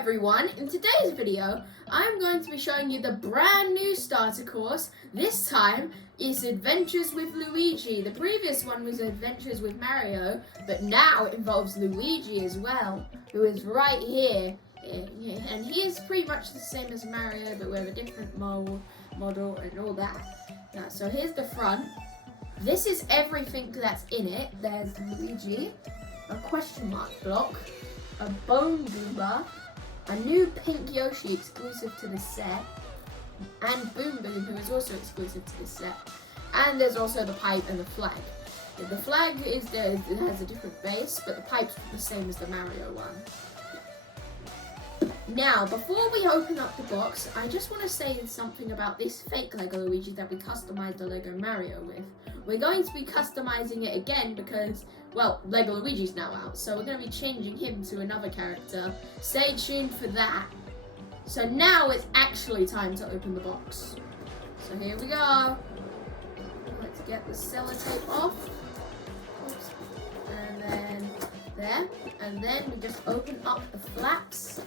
everyone, in today's video I'm going to be showing you the brand new starter course. This time it's Adventures with Luigi. The previous one was Adventures with Mario, but now it involves Luigi as well, who is right here. And he is pretty much the same as Mario, but with a different model and all that. So here's the front. This is everything that's in it. There's Luigi, a question mark block, a bone Goomba, a new pink Yoshi exclusive to the set, and Boom Boom, who is also exclusive to the set. And there's also the pipe and the flag. The flag it has a different base, but the pipe's the same as the Mario one. Now, before we open up the box, I just want to say something about this fake Lego Luigi that we customized the Lego Mario with. We're going to be customizing it again because, well, Lego Luigi's now out, so we're going to be changing him to another character. Stay tuned for that. So now it's actually time to open the box. So here we go. Let's get the sellotape off. Oops. And then there. And then we just open up the flaps.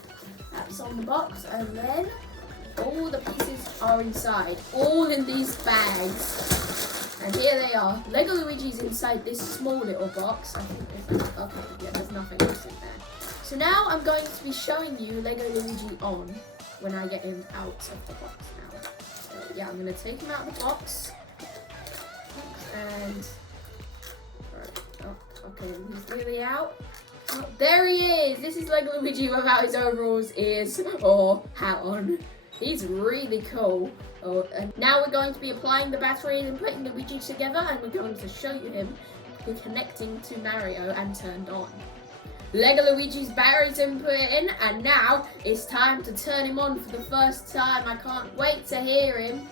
That's on the box, and then all the pieces are inside, all in these bags. And here they are. Lego Luigi's inside this small little box. I think there's nothing else in there. So now I'm going to be showing you Lego Luigi on when I get him out of the box now. So yeah, I'm going to take him out of the box. And okay, he's nearly out. Oh, there he is! This is Lego Luigi without his overalls, ears, or hat on. He's really cool. Oh, and now we're going to be applying the batteries and putting Luigi together, and we're going to show you him connecting to Mario and turned on. Lego Luigi's batteries have been put in, and now it's time to turn him on for the first time. I can't wait to hear him.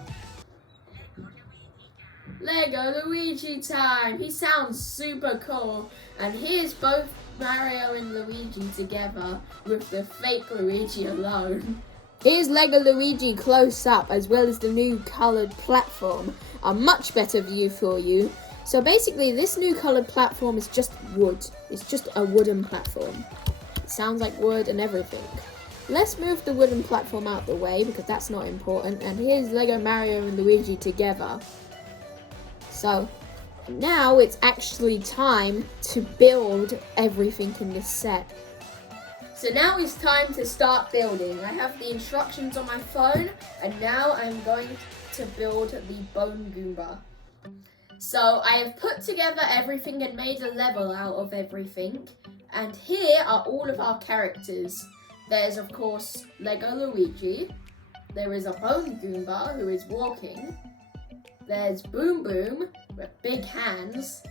Lego Luigi time! He sounds super cool, and here's both Mario and Luigi together with the fake Luigi alone. Here's Lego Luigi close up, as well as the new coloured platform. A much better view for you. So basically this new coloured platform is just wood. It's just a wooden platform. It sounds like wood and everything. Let's move the wooden platform out the way because that's not important. And here's Lego Mario and Luigi together. So now it's actually time to build everything in this set. So now it's time to start building. I have the instructions on my phone, and now I'm going to build the Bone Goomba. So I have put together everything and made a level out of everything. And here are all of our characters. There's of course Lego Luigi. There is a Bone Goomba who is walking. There's Boom Boom with big hands.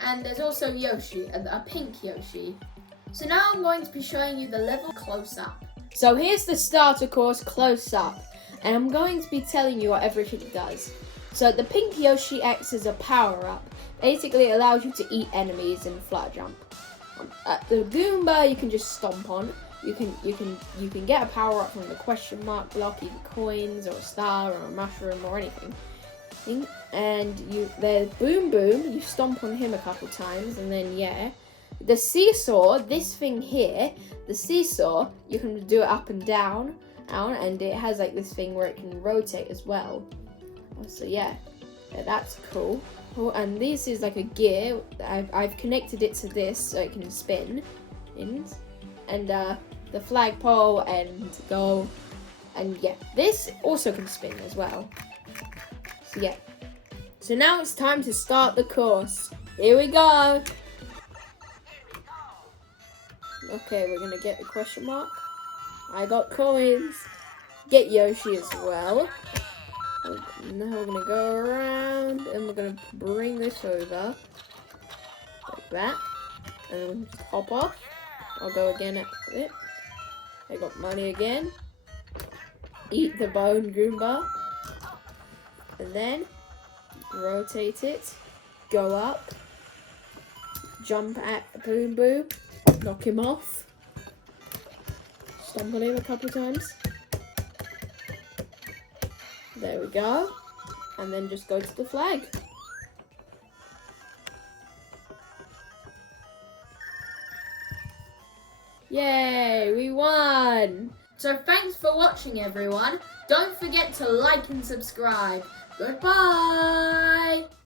And there's also Yoshi, a pink Yoshi. So now I'm going to be showing you the level close up. So here's the starter course close up. And I'm going to be telling you what everything does. So the pink Yoshi acts as a power up. Basically it allows you to eat enemies and flat jump. The Goomba you can just stomp on. You can get a power up from the question mark block, either coins or a star or a mushroom or anything. And there's Boom Boom, you stomp on him a couple times, and then yeah. The seesaw, this thing here, the seesaw, you can do it up and down, and it has like this thing where it can rotate as well. So yeah, that's cool. Oh, and this is like a gear. I've connected it to this so it can spin, and the flagpole and go, and yeah, this also can spin as well. So yeah. So now it's time to start the course. Here we go. Okay, we're gonna get the question mark. I got coins. Get Yoshi as well. Now we're gonna go around and we're gonna bring this over. Like that. And then just hop off. I'll go again at it. I got money again. Eat the Bone Goomba. And then rotate it, go up, jump at Boom Boom, knock him off, stomp on him a couple times. There we go. And then just go to the flag. Yay, we won! fun. So thanks for watching, everyone. Don't forget to like and subscribe. Goodbye.